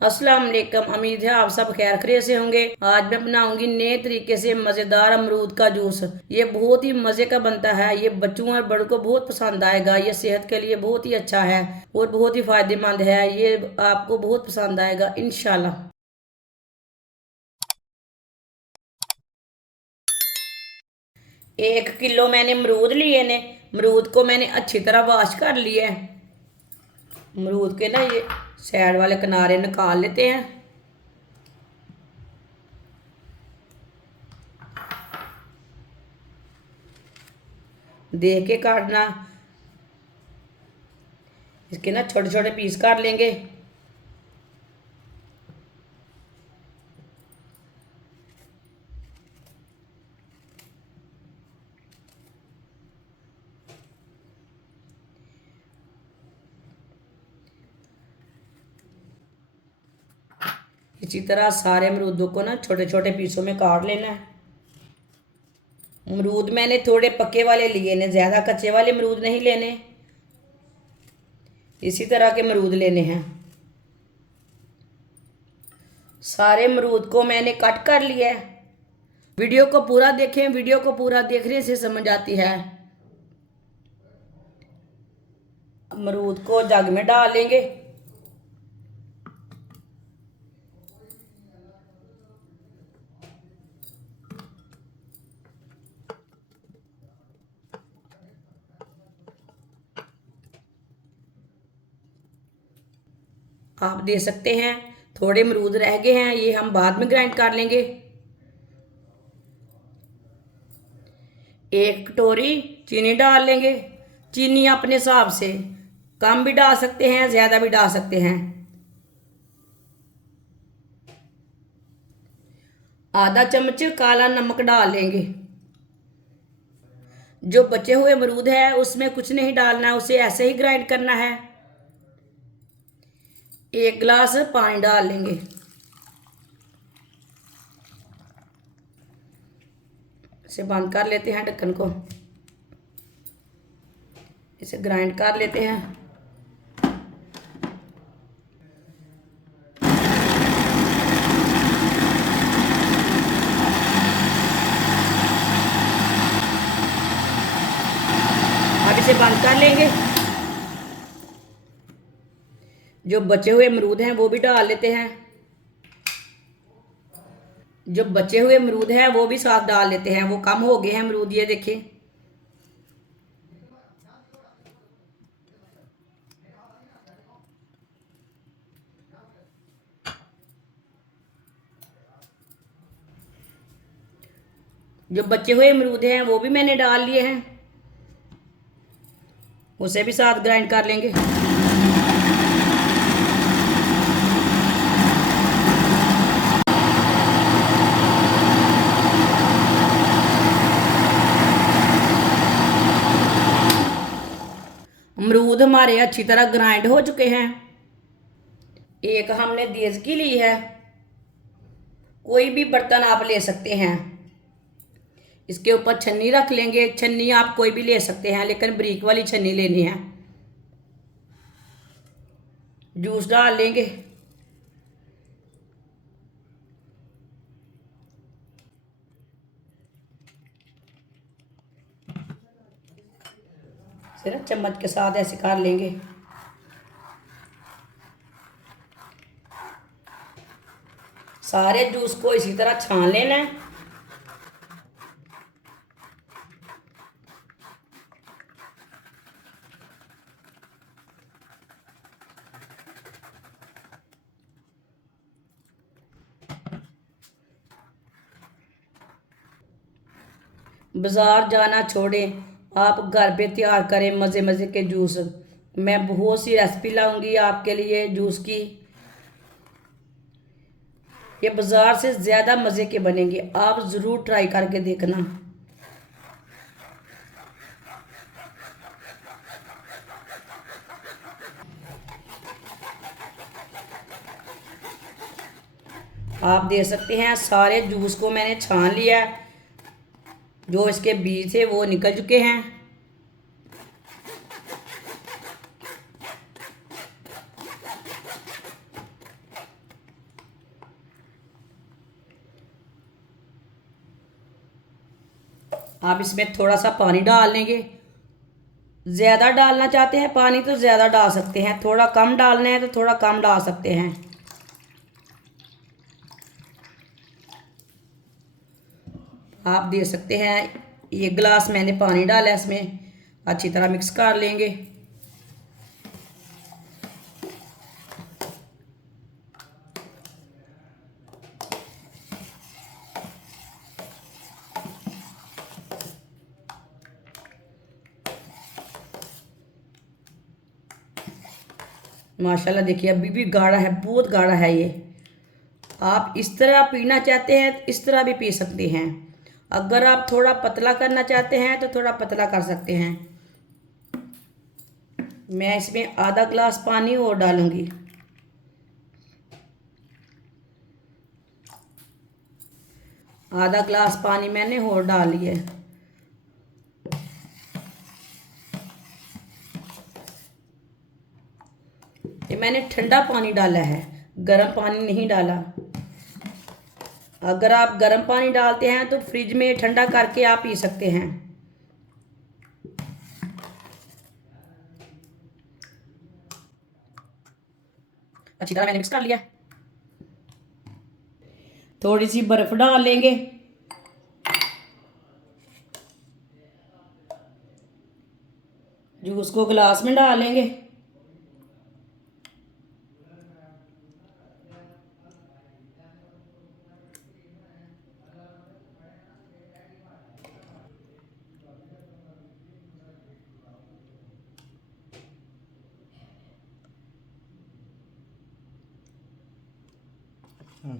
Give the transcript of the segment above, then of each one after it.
अस्सलाम वालेकुम। उम्मीद है आप सब खैर खैरियत से होंगे। आज मैं बनाऊंगी नए तरीके से मज़ेदार अमरूद का जूस। ये बहुत ही मज़े का बनता है। ये बच्चों और बड़ों को बहुत पसंद आएगा। ये सेहत के लिए बहुत ही अच्छा है और बहुत ही फायदेमंद है। ये आपको बहुत पसंद आएगा इंशाल्लाह। 1 किलो मैंने अमरूद लिए ने। अमरूद को मैंने अच्छी तरह वॉश कर लिया है। अमरूद के ना ये साइड वाले किनारे निकाल लेते हैं। देख के काटना। इसके ना छोटे छोटे पीस काट लेंगे। इसी तरह सारे अमरूदों को ना छोटे छोटे पीसों में काट लेना है। अमरूद मैंने थोड़े पके वाले लिए ने, ज़्यादा कच्चे वाले अमरूद नहीं लेने। इसी तरह के अमरूद लेने हैं। सारे अमरूद को मैंने कट कर लिया है। वीडियो को पूरा देखें, वीडियो को पूरा देखने से समझ आती है। अमरूद को जग में डाल लेंगे। आप दे सकते हैं। थोड़े अमरूद रह गए हैं, ये हम बाद में ग्राइंड कर लेंगे। 1 कटोरी चीनी डाल लेंगे। चीनी अपने हिसाब से, कम भी डाल सकते हैं, ज़्यादा भी डाल सकते हैं। आधा चम्मच काला नमक डाल लेंगे। जो बचे हुए अमरूद है उसमें कुछ नहीं डालना है, उसे ऐसे ही ग्राइंड करना है। 1 गिलास पानी डाल लेंगे। इसे बंद कर लेते हैं ढक्कन को। इसे ग्राइंड कर लेते हैं। अब इसे बंद कर लेंगे। जो बचे हुए अमरूद हैं वो भी डाल लेते हैं। जो बचे हुए अमरूद हैं वो भी साथ डाल लेते हैं। वो कम हो गए हैं अमरूद, ये देखिए। जो बचे हुए अमरूद हैं वो भी मैंने डाल लिए हैं। उसे भी साथ ग्राइंड कर लेंगे। अमरूद हमारे अच्छी तरह ग्राइंड हो चुके हैं। एक हमने देज़की ली है। कोई भी बर्तन आप ले सकते हैं। इसके ऊपर छन्नी रख लेंगे। छन्नी आप कोई भी ले सकते हैं, लेकिन ब्रीक वाली छन्नी लेनी है। जूस डाल लेंगे। सिर्फ चम्मच के साथ ऐसे कर लेंगे। सारे जूस को इसी तरह छान लेना है। बाज़ार जाना छोड़ें, आप घर पे तैयार करें मज़े मज़े के जूस। मैं बहुत सी रेसिपी लाऊंगी आपके लिए जूस की। ये बाज़ार से ज़्यादा मज़े के बनेंगे। आप ज़रूर ट्राई करके देखना। आप देख सकते हैं सारे जूस को मैंने छान लिया है। जो इसके बीज थे वो निकल चुके हैं। आप इसमें थोड़ा सा पानी डाल लेंगे। ज़्यादा डालना चाहते हैं पानी तो ज़्यादा डाल सकते हैं, थोड़ा कम डालना है तो थोड़ा कम डाल सकते हैं। आप दे सकते हैं 1 गिलास मैंने पानी डाला है, इसमें अच्छी तरह मिक्स कर लेंगे। माशाल्लाह देखिए अभी भी गाढ़ा है, बहुत गाढ़ा है ये। आप इस तरह पीना चाहते हैं इस तरह भी पी सकते हैं। अगर आप थोड़ा पतला करना चाहते हैं तो थोड़ा पतला कर सकते हैं। मैं इसमें आधा गिलास पानी और डालूंगी। आधा गिलास पानी मैंने और डाल लिया है। ये मैंने ठंडा पानी डाला है, गर्म पानी नहीं डाला। अगर आप गर्म पानी डालते हैं तो फ्रिज में ठंडा करके आप पी सकते हैं। अच्छी तरह मैंने मिक्स कर लिया। थोड़ी सी बर्फ डाल लेंगे। जूस को गिलास में डाल लेंगे।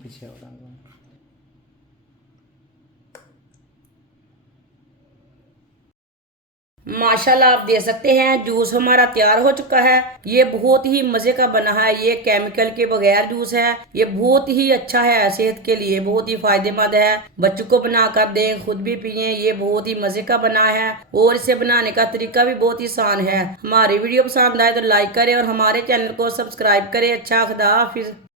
पीछे माशाल्लाह आप दे सकते हैं जूस हमारा तैयार हो चुका है। ये बहुत ही मज़े का बना है, ये केमिकल के बगैर जूस है। ये बहुत ही अच्छा है, सेहत के लिए बहुत ही फायदेमंद है। बच्चों को बना कर दें, खुद भी पिए, ये बहुत ही मज़े का बना है और इसे बनाने का तरीका भी बहुत ही आसान है। हमारी वीडियो पसंद आए तो लाइक करें और हमारे चैनल को सब्सक्राइब करें। अच्छा, खुदा हाफिज़।